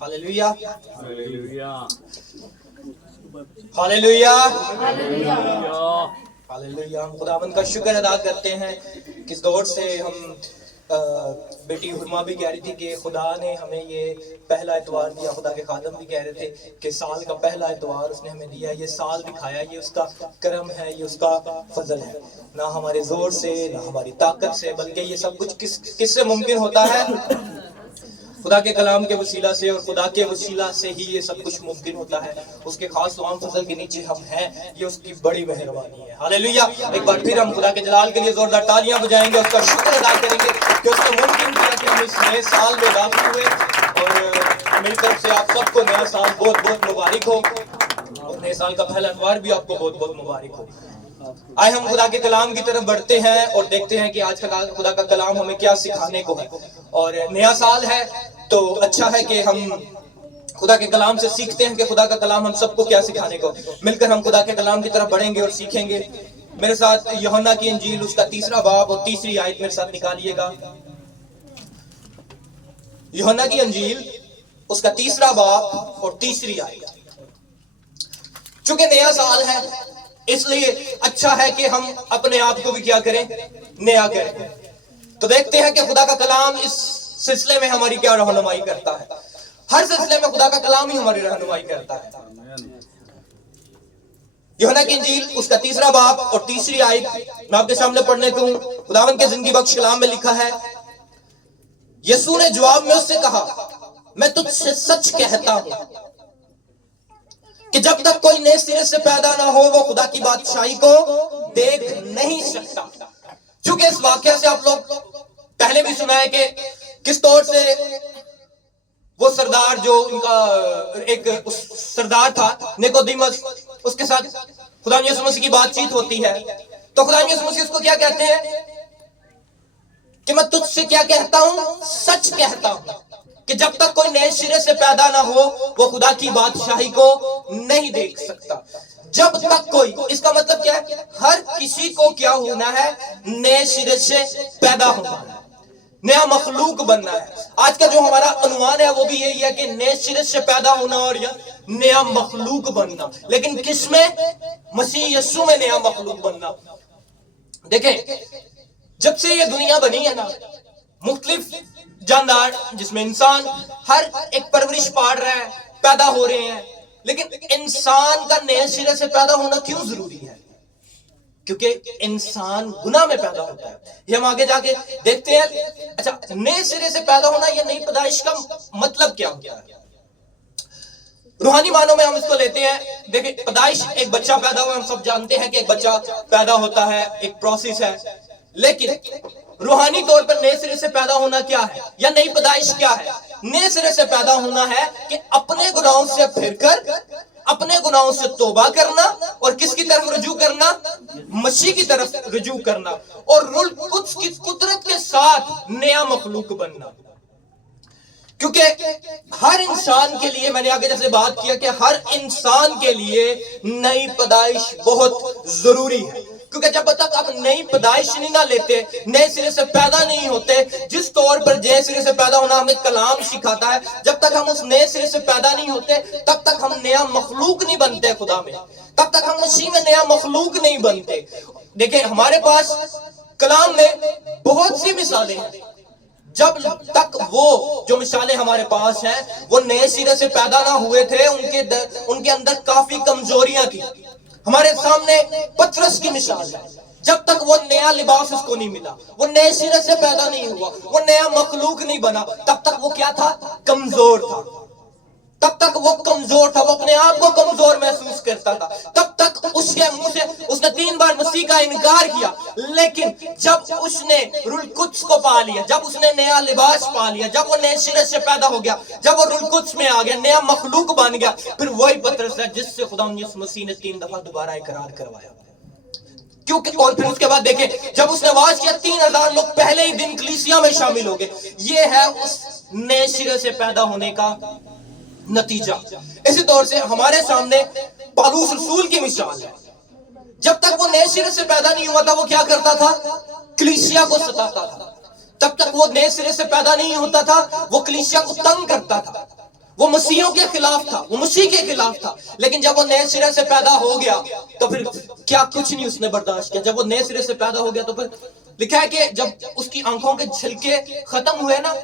Hallelujah hallelujah hallelujah. हम खुदावंद का शुक्र अदा करते हैं कि इस दौर से हम बेटी हुरमा भी कह रही थी कि खुदा ने हमें ये पहला इतवार दिया। खुदा के खादम भी कह रहे थे कि साल का पहला इतवार उसने हमें दिया, ये साल दिखाया, ये उसका करम है, ये उसका फजल है। ना हमारे जोर से, ना हमारी ताकत से, बल्कि ये सब कुछ किससे मुमकिन होता है? खुदा के कलाम के वसीला से, और खुदा के वसीला से ही ये सब कुछ मुमकिन होता है। उसके खास तमाम फजल के नीचे हम हैं, ये उसकी बड़ी मेहरबानी है। हालेलुया। एक बार फिर हम खुदा के जलाल के लिए जोरदार तालियां बजाएंगे, उसका शुक्र अदा करेंगे कि उसने मुमकिन किया कि हम इस नए साल में दाखिल हुए। और मेरी तरफ से आप सबको नया साल बहुत बहुत मुबारक हो, और नए साल का पहला इतवार भी आपको बहुत बहुत मुबारक हो। आए हम खुदा के कलाम की तरफ बढ़ते हैं और देखते हैं कि आज का खुदा का कलाम हमें क्या सिखाने को है। और नया साल है तो अच्छा है कि हम खुदा के कलाम से सीखते हैं कि खुदा का कलाम हम सबको क्या सिखाने को। मिलकर हम खुदा के कलाम की तरफ बढ़ेंगे और सीखेंगे। मेरे साथ यूहन्ना की इंजील उसका 3रा बाब और 3री आयत मेरे साथ निकालिएगा। यूहन्ना की इंजील उसका 3रा बाब और 3री आयत। चूंकि नया साल है इसलिए अच्छा है कि हम अपने आप को भी क्या करें? नया करें। तो देखते हैं कि खुदा का कलाम इस सिलसिले में हमारी क्या रहनुमाई करता है। हर सिलसिले में खुदा का कलाम ही हमारी रहनुमाई करता है। यूहन्ना की इंजील उसका 3रा बाब और 3री आयत मैं आपके सामने पढ़ने को हूं। खुदावंद के जिंदगी बख्श कलाम में लिखा है, यीशु ने जवाब में उससे कहा, मैं तुझसे सच कहता हूं कि जब तक कोई नए सिरे से पैदा ना हो वो खुदा की बादशाही को देख नहीं सकता। चूंकि इस वाक्य से आप लोग पहले भी सुना है कि किस तौर से वो सरदार जो उनका एक सरदार था निकोदेमस, उसके साथ खुदा यीशु मसीह की बातचीत होती है। तो खुदा यीशु मसीह उसको क्या कहते हैं कि मैं तुझसे क्या कहता हूं? सच कहता हूं कि जब तक कोई नए सिरे से पैदा ना हो वो खुदा की बादशाही को नहीं देख सकता। जब तक कोई, इसका मतलब क्या है? हर किसी को क्या होना है? नए सिरे से पैदा होना है, नया मखलूक बनना है। आज का जो हमारा अनुमान है वो भी यही है कि नए सिरे से पैदा होना और नया मखलूक बनना। लेकिन किस में? मसीह यीशु में नया मखलूक बनना। देखें, जब से ये दुनिया बनी है ना, मुख्तलिफ जानदार जिसमें इंसान हर एक परवरिश पाड़ रहा है, पैदा हो रहे हैं, लेकिन इंसान का नए सिरे से पैदा होना क्यों जरूरी है? क्योंकि इंसान गुनाह में पैदा होता है। ये हम आगे जाके देखते हैं। अच्छा, नए सिरे से पैदा होना या नई पैदाइश का मतलब क्या होता है? रूहानी मानों में हम इसको लेते हैं। देखिए, पैदाइश, एक बच्चा पैदा हुआ, हम सब जानते हैं कि एक बच्चा पैदा होता है, एक प्रोसेस है। लेकिन रूहानी तौर पर नए सिरे से पैदा होना क्या है या नई पैदाइश क्या है? नए सिरे से पैदा होना है कि अपने गुनाहों से फिरकर अपने गुनाहों से तौबा करना और किसकी तरफ रुजू करना? मसीह की तरफ रुजू करना, और रूह कुद्स की कुदरत के साथ नया मखलूक बनना। क्योंकि हर इंसान के लिए, मैंने आगे जैसे बात किया कि हर इंसान के लिए नई पैदाइश बहुत जरूरी है। क्योंकि जब तक आप नई पैदाइश नहीं ना लेते, नए सिरे से पैदा नहीं होते, जिस तौर पर नए सिरे से पैदा होना हमें कलाम सिखाता है, जब तक हम उस नए सिरे से पैदा नहीं होते तब तक हम नया मखलूक नहीं बनते खुदा में, तब तक हम मसीह में नया मखलूक नहीं बनते। देखिए, हमारे पास कलाम में बहुत सी मिसालें हैं। जब तक वो जो मिसालें हमारे पास हैं वो नए सिरे से पैदा ना हुए थे, उनके अंदर काफी कमजोरियां थी। हमारे सामने पतरस की मिसाल है। जब तक वो नया लिबास उसको नहीं मिला, वो नए सिरे से पैदा नहीं हुआ, वो नया मखलूक नहीं बना, तब तक वो क्या था? कमजोर था। तब तक वो कमजोर था, वो अपने आप को कमजोर महसूस करता था। तब तक उसके मुंह से उसने 3 बार मसीह का इनकार किया। लेकिन जब उसने रूह कुद्स को पा लिया, जब उसने नया लिबास पा लिया, जब वो नए सिरे से पैदा हो गया, जब वो रूह कुद्स में आ गया, नया मखलूक बन गया, फिर वही पतरस है जिससे खुदा यीशु मसीह ने 3 दफा दोबारा इकरार करवाया। क्योंकि और फिर उसके बाद देखें, जब उसने आवाज किया 3000 लोग पहले ही दिन कलीसिया में शामिल हो गए। ये है उस नए सिरे से पैदा होने का नतीजा। इसी तौर से हमारे सामने पौलुस रसूल की मिसाल है। جب تک وہ نئے سرے سے پیدا نہیں ہوا تھا وہ کیا کرتا تھا؟ کلیسیا کو ستاتا تھا. تب تک وہ نئے سرے سے پیدا نہیں ہوتا تھا وہ کلیسیا کو تنگ کرتا تھا, وہ مسیحیوں کے خلاف تھا, وہ مسیح کے خلاف تھا. لیکن جب وہ نئے سرے سے پیدا ہو گیا تو پھر کیا کچھ نہیں اس نے برداشت کیا. جب وہ نئے سرے سے پیدا ہو گیا تو پھر لکھا ہے کہ جب اس کی آنکھوں کے جھلکے ختم ہوئے نا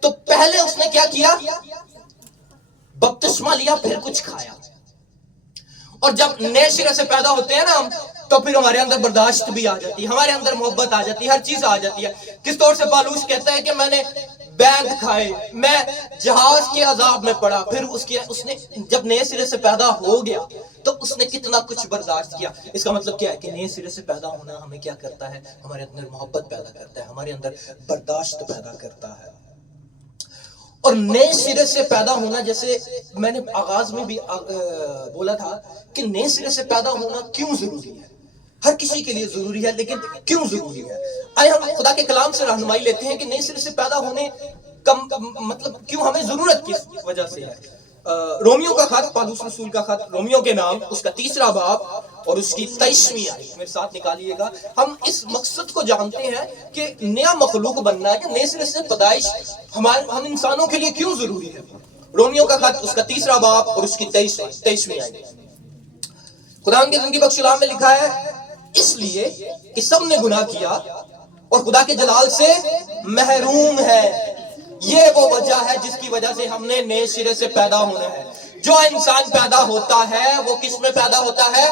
تو پہلے اس نے کیا کیا؟ بپتسمہ لیا, پھر کچھ کھایا. اور جب نئے سرے سے پیدا ہوتے ہیں نا ہم تو پھر ہمارے اندر برداشت بھی آ جاتی ہے, ہمارے اندر محبت آ جاتی ہے, ہر چیز آ جاتی ہے. کس طور سے پالوس کہتا ہے کہ میں نے بینگ کھائے, میں جہاز کے عذاب میں پڑا. پھر اس نے جب نئے سرے سے پیدا ہو گیا تو اس نے کتنا کچھ برداشت کیا. اس کا مطلب کیا ہے کہ نئے سرے سے پیدا ہونا ہمیں کیا کرتا ہے؟ ہمارے اندر محبت پیدا کرتا ہے, ہمارے اندر برداشت پیدا کرتا ہے. اور نئے سرے سے پیدا ہونا, جیسے میں نے آغاز میں بھی بولا تھا کہ نئے سرے سے پیدا ہونا کیوں ضروری ہے؟ ہر کسی کے لیے ضروری ہے, لیکن کیوں ضروری ہے؟ آئے ہم خدا کے کلام سے رہنمائی لیتے ہیں کہ نئے سرے سے پیدا ہونے مطلب کیوں ہمیں ضرورت کس وجہ سے ہے. رومیو کا خط, پالوس رسول کا خط, رومیو کے نام, اس کا 3 باب اور اس کی 23ویں آیت میرے ساتھ نکالیے گا. ہم اس مقصد کو جانتے ہیں کہ نیا مخلوق بننا ہے, کہ نئے سرے سے پیدائش ہم انسانوں کے لیے کیوں ضروری ہے. رومیو کا خط, اس کا 3 باب اور اس کی 23ویں آیت. خدا کی زندگی بخش کلام میں لکھا ہے, اس لیے کہ سب نے گناہ کیا اور خدا کے جلال سے محروم ہے. یہ وہ وجہ ہے جس کی وجہ سے ہم نے نئے سرے سے پیدا ہونا ہے. جو انسان پیدا ہوتا ہے وہ کس میں پیدا ہوتا ہے؟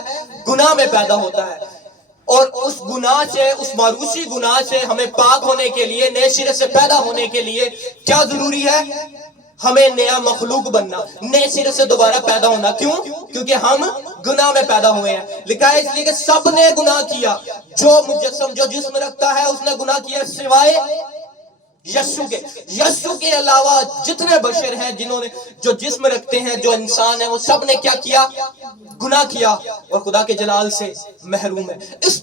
گناہ میں پیدا ہوتا ہے. اور اس گناہ سے, اس معروسی گناہ سے ہمیں پاک ہونے کے لیے, نئے سرے سے پیدا ہونے کے لیے کیا ضروری ہے؟ ہمیں نیا مخلوق بننا, نئے سرے سے دوبارہ پیدا ہونا. کیوں؟ کیونکہ ہم گناہ میں پیدا ہوئے ہیں. لکھا ہے اس لیے کہ سب نے گناہ کیا, جو جسم رکھتا ہے اس نے گناہ کیا سوائے یسوع کے علاوہ جتنے بشر ہیں جو جسم رکھتے ہیں, جو انسان ہیں, وہ سب نے کیا کیا؟ گناہ کیا اور خدا کے جلال سے محروم ہے. اس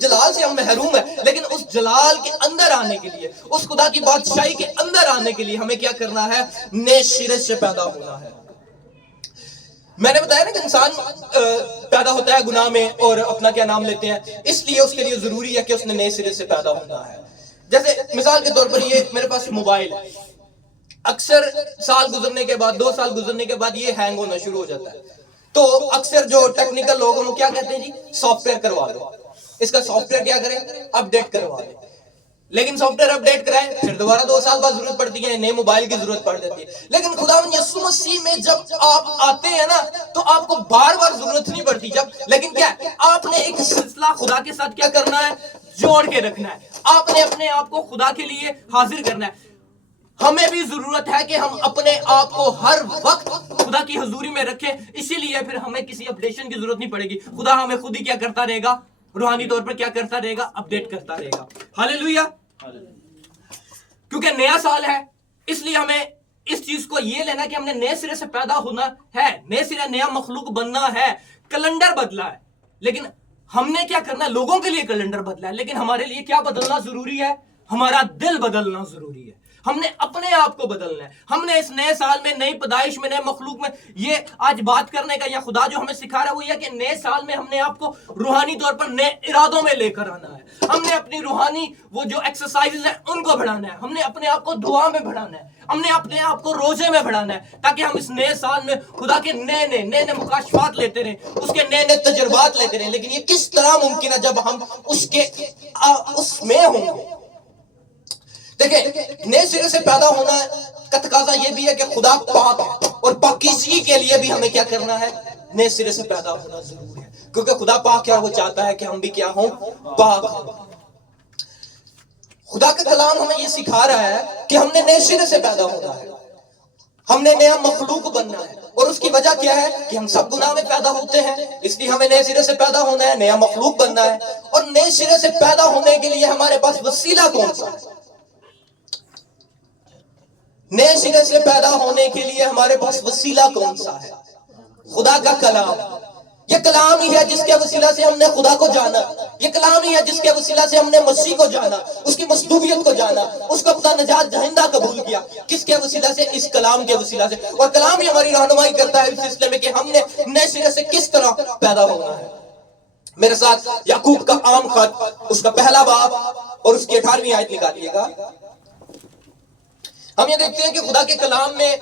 جلال سے ہم محروم ہیں, لیکن اس جلال کے اندر آنے کے لیے, اس خدا کی بادشاہی کے اندر آنے کے لیے ہمیں کیا کرنا ہے؟ نئے سرے سے پیدا ہونا ہے. میں نے بتایا نا کہ انسان پیدا ہوتا ہے گناہ میں اور اپنا کیا نام لیتے ہیں, اس لیے اس کے لیے ضروری ہے کہ اس نے نئے سرے سے پیدا ہونا ہے. جیسے مثال کے طور پر یہ میرے پاس موبائل ہے, اکثر سال گزرنے کے بعد, 2 سال گزرنے کے بعد یہ ہینگ ہونا شروع ہو جاتا ہے. تو اکثر جو ٹیکنیکل لوگ ہیں وہ کیا کہتے ہیں جی سافٹ ویئر کروا دو, اس کا سافٹ ویئر کیا کریں؟ اپڈیٹ کروا دیں. لیکن سافٹ ویئر اپڈیٹ کرائیں پھر دوبارہ 2 سال بعد ضرورت پڑتی ہے, نئے موبائل کی ضرورت پڑ جاتی ہے. لیکن خداوند یسوع مسیح میں جب آپ آتے ہیں نا تو آپ کو بار بار ضرورت نہیں پڑتی. لیکن کیا ہے, آپ نے ایک سلسلہ خدا کے ساتھ کیا کرنا ہے؟ جوڑ کے رکھنا ہے. آپ نے اپنے آپ کو خدا کے لیے حاضر کرنا ہے. ہمیں بھی ضرورت ہے کہ ہم اپنے آپ کو ہر وقت خدا کی حضوری میں رکھیں. اسی لیے پھر ہمیں کسی اپڈیشن کی ضرورت نہیں پڑے گی. خدا ہمیں خود ہی کیا کرتا رہے گا؟ روحانی طور پر کیا کرتا رہے گا؟ اپڈیٹ کرتا رہے گا. ہاللیلویا. کیونکہ نیا سال ہے, اس لیے ہمیں اس چیز کو یہ لینا کہ ہم نے نئے سرے سے پیدا ہونا ہے, نئے سرے نیا مخلوق بننا ہے. کیلنڈر بدلا ہے, لیکن ہم نے کیا کرنا ہے؟ لوگوں کے لیے کیلنڈر بدلا ہے, لیکن ہمارے لیے کیا بدلنا ضروری ہے؟ ہمارا دل بدلنا ضروری ہے. ہم نے اپنے آپ کو بدلنا ہے. ہم نے اس نئے سال میں, نئی پیدائش میں, نئے مخلوق میں یہ آج بات کرنے کا یا خدا جو ہمیں سکھا رہا ہے وہ یہ کہ نئے سال میں ہم نے آپ کو روحانی طور پر نئے ارادوں میں لے کر آنا ہے. ہم نے اپنی روحانی وہ جو ایکسرسائزز ہیں ان کو بڑھانا ہے. ہم نے اپنے آپ کو دعا میں بڑھانا ہے. ہم نے اپنے آپ کو روزے میں بڑھانا ہے, تاکہ ہم اس نئے سال میں خدا کے نئے مکاشفات لیتے رہیں, اس کے نئے تجربات لیتے رہیں. لیکن یہ کس طرح ممکن ہے جب ہم اس میں ہوں گے؟ دیکھیں, نئے سرے سے پیدا ہونا کا تقاضا یہ بھی ہے کہ خدا پاک ہے, اور پاکیزگی کے لیے بھی ہمیں کیا کرنا ہے؟ نئے سرے سے پیدا ہونا ضروری ہے. کیونکہ خدا پاک ہے, وہ چاہتا ہے کہ ہم بھی کیا ہوں؟ پاک ہوں. خدا کا کلام ہمیں یہ سکھا رہا ہے کہ ہم نے نئے سرے سے پیدا ہونا ہے, ہم نے نیا مخلوق بننا ہے. اور اس کی وجہ کیا ہے؟ کہ ہم سب گناہ میں پیدا ہوتے ہیں, اس لیے ہمیں نئے سرے سے پیدا ہونا ہے, نیا مخلوق بننا ہے. اور نئے سرے سے پیدا ہونے کے لیے ہمارے پاس وسیلہ کون سا ہے؟ نئے سرے سے پیدا ہونے کے لیے ہمارے پاس وسیلہ کون سا ہے؟ خدا کا کلام. یہ کلام ہی ہے جس کے وسیلہ سے ہم نے خدا کو جانا. یہ کلام ہی ہے جس کے وسیلہ سے ہم نے مسیح کو جانا, اس کی مصلوبیت کو جانا, اس کو اپنا نجات دہندہ قبول کیا. کس کے وسیلہ سے؟ اس کلام کے وسیلہ سے. اور کلام ہی ہماری رہنمائی کرتا ہے اس سلسلے میں کہ ہم نے نئے سرے سے کس طرح پیدا ہونا ہے. میرے ساتھ یعقوب کا عام خط اس کا پہلا باب اور اس کی 18ویں آیت نکالیے گا. ہم یہ دیکھتے ہیں کہ خدا کے کلام میں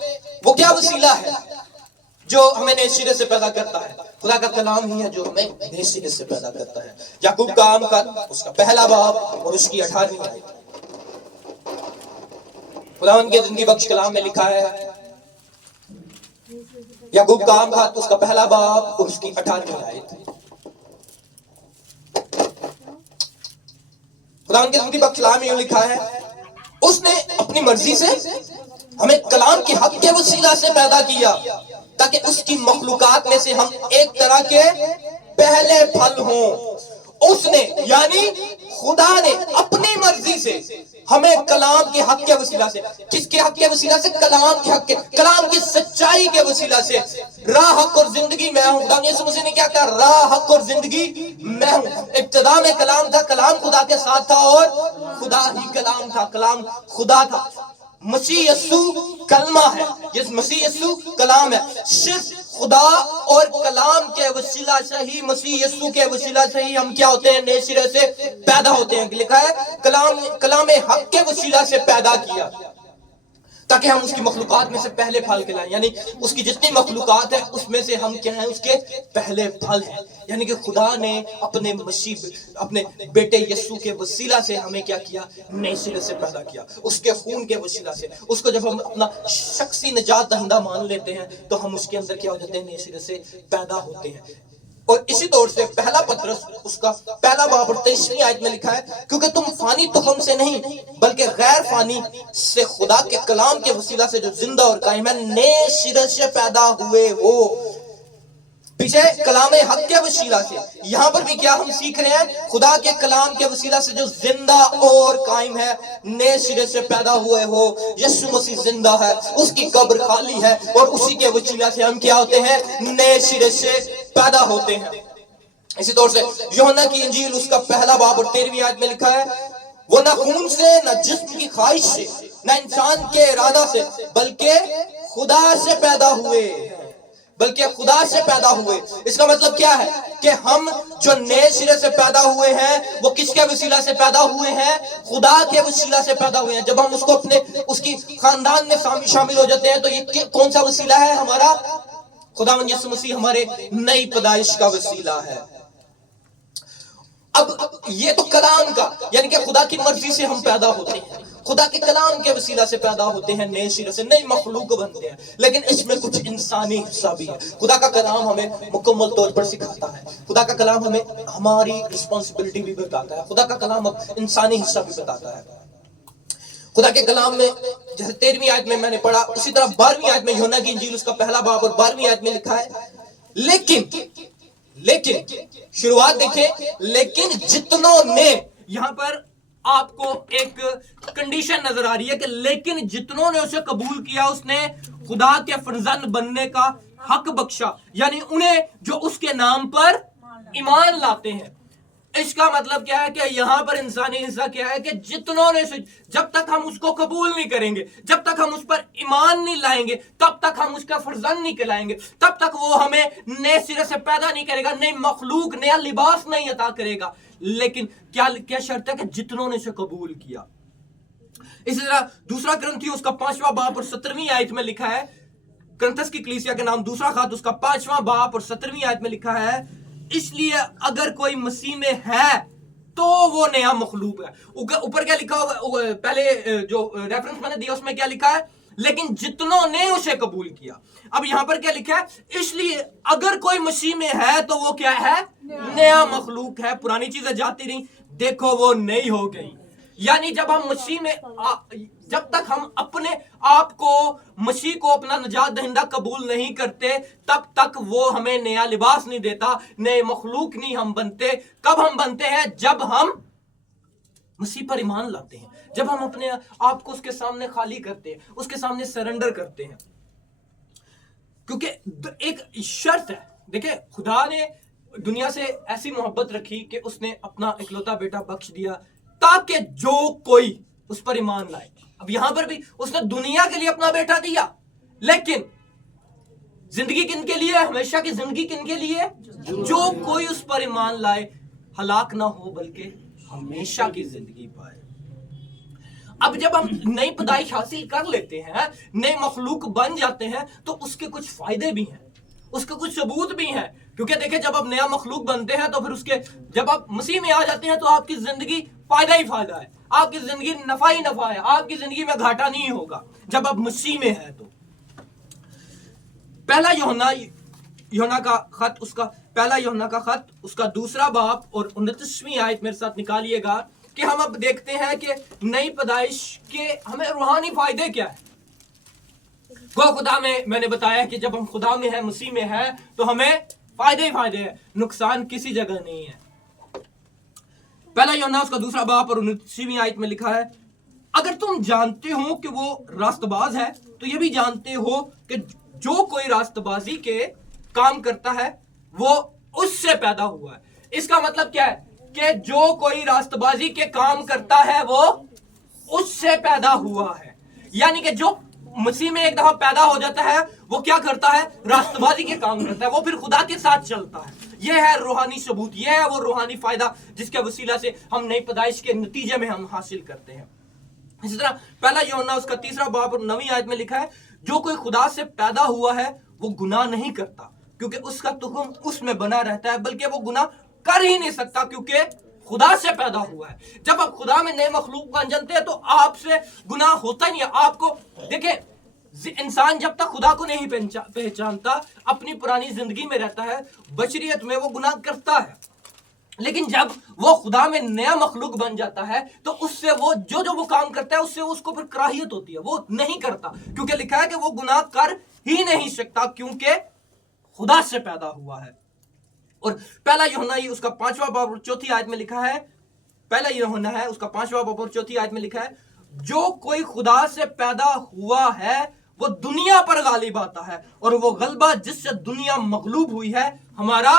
وہ کیا وسیلہ ہے جو ہمیں نئے سرے سے پیدا کرتا ہے. خدا کا کلام ہی ہے جو ہمیں نئے سرے سے پیدا کرتا ہے. یعقوب کا عام خط اس کا پہلا باب اور اس کی 18ویں آیت. خداوند کے زندگی بخش کلام میں لکھا ہے, یعقوب کا عام خط اس کا پہلا باب اور اس کی 18ویں آیت. خداوند کے زندگی بخش کلام میں یوں لکھا ہے, اس نے اپنی مرضی سے ہمیں کلام کے حق کے وسیلہ سے پیدا کیا تاکہ اس کی مخلوقات میں سے ہم ایک طرح کے پہلے پھل ہوں. اس نے یعنی خدا نے اپنی مرضی سے ہمیں کلام کے حق کے وسیلہ سے, کس کے حق کے وسیلہ سے؟ کلام کے حق کے, کلام کی سچائی کے وسیلہ سے. راہ حق اور زندگی میں ہوں. خدا یسوع مسیح نے کیا کہا؟ راہ حق اور زندگی میں ہوں. ابتدا میں کلام تھا, کلام خدا کے ساتھ تھا اور خدا ہی کلام تھا, کلام خدا تھا. مسیح یسوع کلمہ ہے, جس مسیح یسوع کلام ہے. صرف خدا اور کلام کے وسیلہ سے ہی, مسیح یسوع کے وسیلہ سے ہی ہم کیا ہوتے ہیں؟ نئے سرے سے پیدا ہوتے ہیں. لکھا ہے کلام حق کے وسیلہ سے پیدا کیا تاکہ ہم اس کی مخلوقات میں سے پہلے پھل کھلائیں. یعنی اس کی جتنی مخلوقات ہیں اس میں سے ہم کیا ہیں؟ اس کے پہلے پھل ہیں. یعنی کہ خدا نے اپنے بیٹے یسوع کے وسیلہ سے ہمیں کیا کیا؟ نئے سرے سے پیدا کیا. اس کے خون کے وسیلہ سے. اس کو جب ہم اپنا شخصی نجات دہندہ مان لیتے ہیں تو ہم اس کے اندر کیا ہو جاتے ہیں؟ نئے سرے سے پیدا ہوتے ہیں. اور اسی طور سے پہلا پطرس اس کا پہلا باب اور 23ویں آیت میں لکھا ہے, کیونکہ تم فانی تخم سے نہیں بلکہ غیر فانی سے خدا کے کلام کے وسیلہ سے جو زندہ اور قائم ہے نئے سرے سے پیدا ہوئے ہو. پیچھے کلام حق کے وسیلہ سے, یہاں پر بھی کیا ہم سیکھ رہے ہیں؟ خدا کے کلام کے وسیلہ سے جو زندہ اور قائم ہے نئے سرے سے پیدا ہوئے ہو. یسوع مسیح زندہ ہے, اس کی قبر خالی ہے اور اسی کے وسیلہ سے ہم کیا ہوتے ہیں؟ نئے سرے سے پیدا ہوتے ہیں. اسی طور سے یوحنا کی انجیل اس کا پہلا باب اور 13ویں آیت میں لکھا ہے, وہ نہ خون سے, نہ جسم کی خواہش سے, نہ انسان کے ارادہ سے بلکہ خدا سے پیدا ہوئے. خدا سے پیدا ہوئے. اس کا مطلب کیا ہے؟ کہ ہم جو نئے سرے سے پیدا ہوئے ہیں وہ کس کے وسیلہ سے پیدا ہوئے ہیں؟ خدا کے وسیلہ سے پیدا ہوئے ہیں. جب ہم اس کو اس کی خاندان میں شامل ہو جاتے ہیں تو یہ کون سا وسیلہ ہے؟ ہمارا خداوند یسوع مسیح ہمارے نئی پیدائش کا وسیلہ ہے. اب یہ تو کلام کا, یعنی کہ خدا کی مرضی سے ہم پیدا ہوتے ہیں, خدا کے کلام کے وسیلہ سے پیدا ہوتے ہیں, نئے سرے سے نئی مخلوق بنتے ہیں. لیکن اس میں کچھ انسانی حصہ بھی ہے. خدا کا کلام ہمیں مکمل طور پر سکھاتا ہے. خدا کا کلام ہمیں ہماری رسپانسبلٹی بھی بتاتا ہے. خدا کا کلام انسانی حصہ بھی بتاتا ہے. خدا کے کلام میں جیسے 13ویں آیت میں نے پڑھا, اسی طرح 12ویں آیت میں یوحنا کی انجیل اس کا پہلا باب اور 12ویں آیت میں لکھا ہے, لیکن شروعات دیکھیں, لیکن جتنوں نے, یہاں پر آپ کو ایک کنڈیشن نظر آ رہی ہے کہ لیکن جتنوں نے اسے قبول کیا اس نے خدا کے فرزند بننے کا حق بخشا. یعنی انہیں جو اس کے نام پر ایمان لاتے ہیں. اس کا مطلب کیا ہے کہ یہاں پر انسانی حصہ کیا ہے کہ جتنوں نے, جب تک ہم اس کو قبول نہیں کریں گے, جب تک ہم اس پر ایمان نہیں لائیں گے, تب تک ہم اس کا فرزند نہیں کہلائیں گے, تب تک وہ ہمیں نئے سرے سے پیدا نہیں کرے گا, نئی مخلوق, نیا لباس نہیں عطا کرے گا. لیکن کیا شرط ہے؟ کہ جتنوں نے اسے قبول کیا. اسی طرح دوسرا کرنتھی اس کا 5واں باب اور 17ویں آیت میں لکھا ہے, کرنتھس کی کلیسیا کے نام دوسرا خط اس کا 5واں باب اور 17ویں آیت میں لکھا ہے, اس لیے اگر کوئی مسیح میں ہے تو وہ نیا مخلوق ہے. اوپر کیا لکھا ہوا, پہلے جو ریفرنس میں نے دیا اس میں کیا لکھا ہے؟ لیکن جتنوں نے اسے قبول کیا. اب یہاں پر کیا لکھا ہے؟ اس لیے اگر کوئی مسیح میں ہے تو وہ کیا ہے؟ نیا مخلوق ہے. پرانی چیزیں جاتی رہی, دیکھو وہ نئی ہو گئی. یعنی جب ہم مسیح میں, جب تک ہم اپنے آپ کو, مسیح کو اپنا نجات دہندہ قبول نہیں کرتے, تب تک وہ ہمیں نیا لباس نہیں دیتا, نئے مخلوق نہیں ہم بنتے. کب ہم بنتے ہیں؟ جب ہم مسیح پر ایمان لاتے ہیں, جب ہم اپنے آپ کو اس کے سامنے خالی کرتے ہیں, اس کے سامنے سرنڈر کرتے ہیں. کیونکہ ایک شرط ہے, دیکھیں خدا نے دنیا سے ایسی محبت رکھی کہ اس نے اپنا اکلوتا بیٹا بخش دیا تاکہ جو کوئی اس پر ایمان لائے. اب یہاں پر بھی اس نے دنیا کے لیے اپنا بیٹا دیا, لیکن जिंदगी किन के लिए? हमेशा की जिंदगी किन के लिए? जो कोई उस पर ईमान लाए हलाक ना हो बल्कि हमेशा की जिंदगी पाए। अब जब हम नई पैदाइश हासिल कर लेते हैं, नए मखलूक बन जाते हैं, तो उसके कुछ फायदे भी हैं, उसके कुछ सबूत भी हैं। क्योंकि देखिए, जब आप नया मखलूक बनते हैं तो फिर उसके जब आप मसीह में आ जाते हैं तो आपकी जिंदगी फायदा ही फायदा है, आपकी जिंदगी नफा ही नफा है, आपकी जिंदगी में घाटा नहीं होगा जब आप मसीह में हैं। तो पहला यूहन्ना का खत, उसका पहला यूहन्ना का खत, उसका 2 बाब और 29वीं आयत मेरे साथ निकालिएगा कि हम अब देखते हैं कि नई पैदाइश के हमें रूहानी फायदे क्या है। वो खुदा में, मैंने बताया कि जब हम खुदा में हैं, मसीह में हैं, तो हमें फायदे ही फायदे हैं, नुकसान किसी जगह नहीं है। पहला यूहन्ना उसका 2 बाब और 29वीं आयत में लिखा है, अगर तुम जानते हो कि वो रास्तबाज है तो ये भी जानते हो कि जो कोई रास्तबाजी के काम करता है वो उससे पैदा हुआ है। इसका मतलब क्या है कि जो कोई रास्तबाजी के काम करता है वो उससे पैदा हुआ है। यानी कि जो मसीह में एक दफा पैदा हो जाता है वो क्या करता है? रास्तबाजी के काम करता है, वो फिर खुदा के साथ चलता है। यह है रूहानी सबूत, यह है वो रूहानी फायदा जिसके वसीला से हम नई पैदाइश के नतीजे में हम हासिल करते हैं। इसी तरह पहला यूहन्ना उसका 3 बाब और 9वीं आयत में लिखा है, जो कोई खुदा से पैदा हुआ है वो गुनाह नहीं करता क्योंकि उसका तुखम उसमें बना रहता है, बल्कि वो गुनाह कर ही नहीं सकता क्योंकि खुदा से पैदा हुआ है। जब आप खुदा में नए मखलूक बन जाते हैं तो आपसे गुनाह होता ही नहीं है। आपको देखिए, इंसान जब तक खुदा को नहीं पहचानता, अपनी पुरानी जिंदगी में रहता है, बशरियत में वो गुनाह करता है। लेकिन जब वो खुदा में नया मखलूक बन जाता है तो उससे वो जो वो काम करता है उससे उसको फिर कराहियत होती है, वो नहीं करता क्योंकि लिखा है कि वो गुनाह कर ही नहीं सकता क्योंकि खुदा से पैदा हुआ है। और पहला यूहन्ना ही उसका 5वां बाब और 4थी आयत में लिखा है, पहला यूहन्ना है उसका 5वां बाब और 4थी आयत में लिखा है, जो कोई खुदा से पैदा हुआ है वो दुनिया पर गालिब आता है और वो गलबा जिससे दुनिया मगलूब हुई है हमारा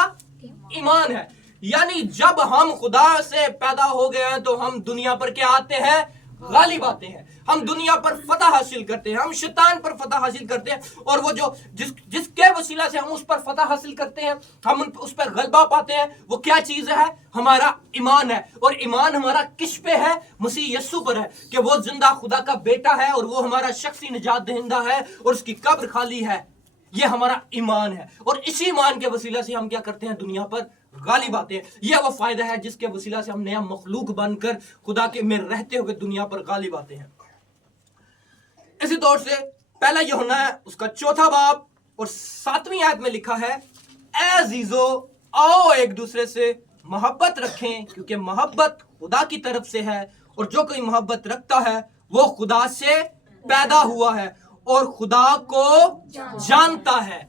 ईमान है। यानी जब हम खुदा से पैदा हो गए हैं तो हम दुनिया पर क्या आते हैं? गालिब आते हैं। हम दुनिया पर फतह हासिल करते हैं, हम शैतान पर फतह हासिल करते हैं। और वो जो जिसके वसीला से हम उस पर फतह हासिल करते हैं, हम उस पर गलबा पाते हैं, वो क्या चीज है? हमारा ईमान है। और ईमान हमारा किस पे है? मसीह यस्सु पर है कि वो जिंदा खुदा का बेटा है और वो हमारा शख्सी निजात दहिंदा है और उसकी कब्र खाली है। ये हमारा ईमान है और इसी ईमान के वसीला से हम क्या करते हैं? दुनिया पर गालिब आते हैं। यह वो फायदा है जिसके वसीला से हम नया मखलूक बनकर खुदा के में रहते हुए दुनिया पर गालिब आते हैं। इसी तौर से पहला यूहन्ना है उसका 4 बाब और 7वीं आयत में लिखा है, ए अजीजो आओ एक दूसरे से मोहब्बत रखें क्योंकि मोहब्बत खुदा की तरफ से है और जो कोई मोहब्बत रखता है वो खुदा से पैदा हुआ है और खुदा को जानता है।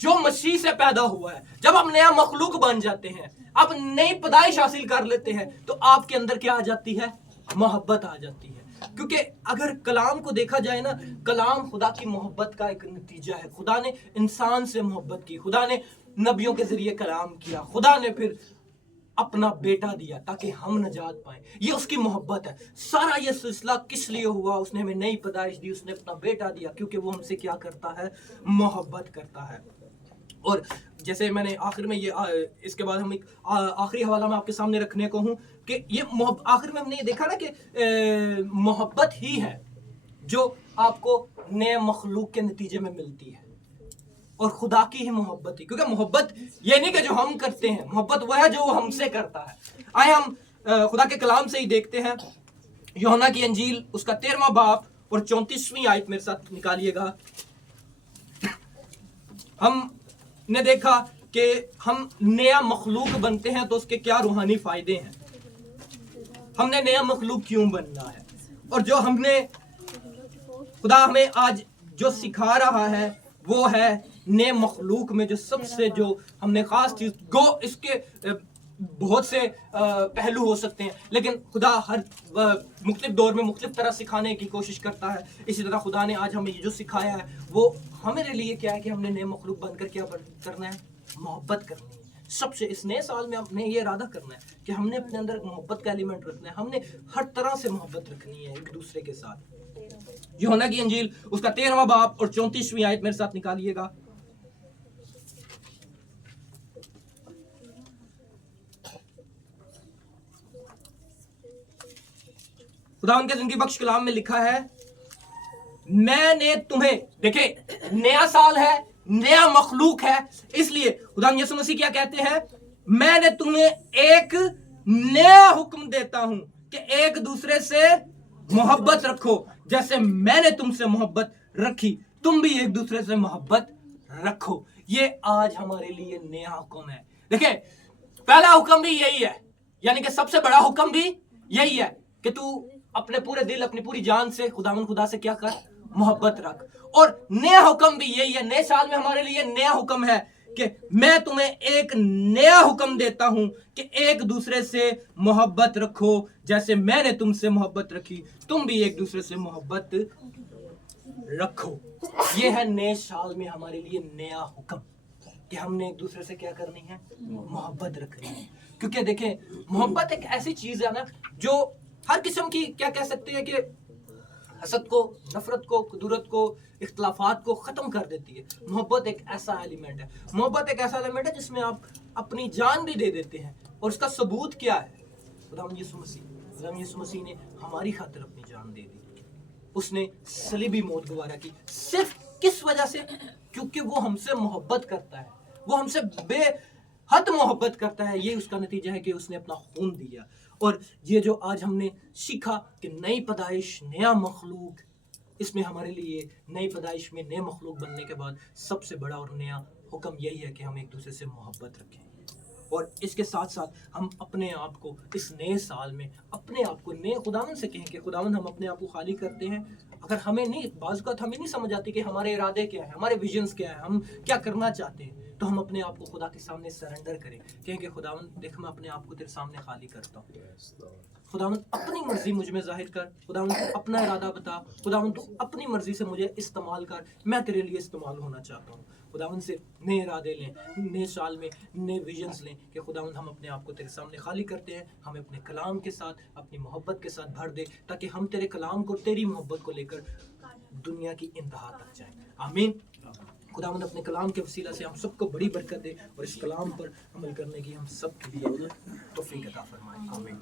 जो मसीह से पैदा हुआ है, जब हम नया मखलूक बन जाते हैं, आप नई पैदाइश हासिल कर लेते हैं तो आपके अंदर क्या आ जाती है? मोहब्बत आ जाती है। क्योंकि अगर कलाम को देखा जाए ना, कलाम खुदा की मोहब्बत का एक नतीजा है। खुदा ने इंसान से मोहब्बत की, खुदा ने नबियों के जरिए कलाम किया, खुदा ने फिर अपना बेटा दिया ताकि हम नजात पाएं। ये उसकी मोहब्बत है। सारा ये सिलसिला किस लिए हुआ? उसने हमें नई पैदाइश दी, उसने अपना बेटा दिया क्योंकि वो हमसे क्या करता है? मोहब्बत करता है। और जैसे मैंने आखिर में ये इसके बाद हम एक आखिरी हवाला मैं आपके सामने रखने को हूं कि ये आखिर में हमने ये देखा ना कि मोहब्बत ही है जो आपको नए मखलूक के नतीजे में मिलती है और खुदा की ही मोहब्बत ही। क्योंकि मोहब्बत ये नहीं कि जो हम करते हैं, मोहब्बत वह है जो वो हमसे करता है। आए हम खुदा के कलाम से ही देखते हैं। यूहन्ना की अंजील उसका 13वां बाब और 34वीं आयत मेरे साथ निकालिएगा। हमने देखा कि हम नया मखलूक बनते हैं तो उसके क्या रूहानी फायदे हैं, हमने नया मखलूक क्यों बनना है, और जो हमने खुदा हमें आज जो सिखा रहा है वो है नए मखलूक में जो सबसे जो हमने खास चीज गो इसके बहुत से पहलू हो सकते हैं, लेकिन खुदा हर मुख्तलिफ दौर में मुख्तलिफ तरह सिखाने की कोशिश करता है। इसी तरह खुदा ने आज हमें ये जो सिखाया है वो हमारे लिए क्या है कि हमने नए मखलूक बनकर क्या करना है? मोहब्बत करनी है। सबसे इस नए साल में हमने ये इरादा करना है कि हमने अपने अंदर मोहब्बत का एलिमेंट रखना है। हमने हर तरह से मोहब्बत रखनी है एक दूसरे के साथ। यूहन्ना की अंजील उसका 13वां बाब और 34वीं आयत मेरे साथ निकालिएगा। खुदावंद के जिंदगी बख्श कलाम में लिखा है, मैंने तुम्हें, देखे नया साल है, नया मखलूक है, इसलिए खुदावंद यीशु मसीह क्या कहते हैं, मैंने तुम्हें एक नया हुक्म देता हूं कि एक दूसरे से मोहब्बत रखो, जैसे मैंने तुमसे मोहब्बत रखी, तुम भी एक दूसरे से मोहब्बत रखो। ये आज हमारे लिए नया हुक्म है। देखिए पहला हुक्म भी यही है, यानी कि सबसे बड़ा हुक्म भी यही है कि तू अपने पूरे दिल, अपनी पूरी जान से खुदा से क्या कर, मोहब्बत रख। और नया हुक्म भी यही है, नए साल में हमारे लिए नया हुक्म है कि मैं तुम्हें एक नया हुक्म देता हूं कि एक दूसरे से मोहब्बत रखो, जैसे मैंने तुमसे मोहब्बत रखी, तुम भी एक दूसरे से मोहब्बत रखो। ये है नए साल में हमारे लिए नया हुक्म कि हमने एक दूसरे से क्या करनी है, मोहब्बत रखनी है। क्योंकि देखें मोहब्बत एक ऐसी चीज है ना जो हर किस्म की, क्या कह सकते हैं कि हसद को, नफरत को, कुदरत को, इख्तलाफात को खत्म कर देती है। मोहब्बत एक ऐसा एलिमेंट है, मोहब्बत एक ऐसा एलिमेंट है जिसमें आप अपनी जान भी दे देते हैं। और उसका सबूत क्या है, खुदावंद यीशु मसीह ने हमारी खातिर अपनी जान दे दी। उसने सलीबी मौत गवारा की, सिर्फ किस वजह से, क्योंकि वो हमसे मोहब्बत करता है, वो हमसे बेहद मोहब्बत करता है। ये उसका नतीजा है कि उसने अपना खून दिया। और ये जो आज हमने सीखा कि नई पैदाइश, नया मखलूक, इसमें हमारे लिए नई पैदाइश में नए मखलूक बनने के बाद सबसे बड़ा और नया हुक्म यही है कि हम एक दूसरे से मोहब्बत रखें। और इसके साथ साथ हम अपने आप को इस नए साल में अपने आप को नए खुदावंद से कहें कि खुदावंद हम अपने आप को खाली करते हैं। अगर हमें नहीं, बाज़ औक़ात हमें नहीं समझ आती कि हमारे इरादे क्या है, हमारे विजन्स क्या है, हम क्या करना चाहते हैं, तो हम अपने आप को खुदा के सामने सरेंडर करें, कहें कि खुदावंद देख मैं अपने आप को तेरे सामने खाली करता हूँ। खुदावंद अपनी मर्जी मुझ में जाहिर कर, खुदावंद अपना इरादा बता, खुदावंद तू अपनी मर्जी से मुझे इस्तेमाल कर, मैं तेरे लिए इस्तेमाल होना चाहता हूँ। खुदावंद से नए इरादे लें, नए साल में नए विजन्स लें कि खुदावंद हम अपने आप को तेरे सामने खाली करते हैं, हमें अपने कलाम के साथ, अपनी मोहब्बत के साथ भर दे, ताकि हम तेरे कलाम को, तेरी मोहब्बत को लेकर दुनिया की इंतहा तक जाएं। आमीन। खुदावंद अपने कलाम के वसीला से हम सबको बड़ी बरकत दे और इस कलाम पर अमल करने की हम सब के लिए तौफीक अता फरमाए। आमीन।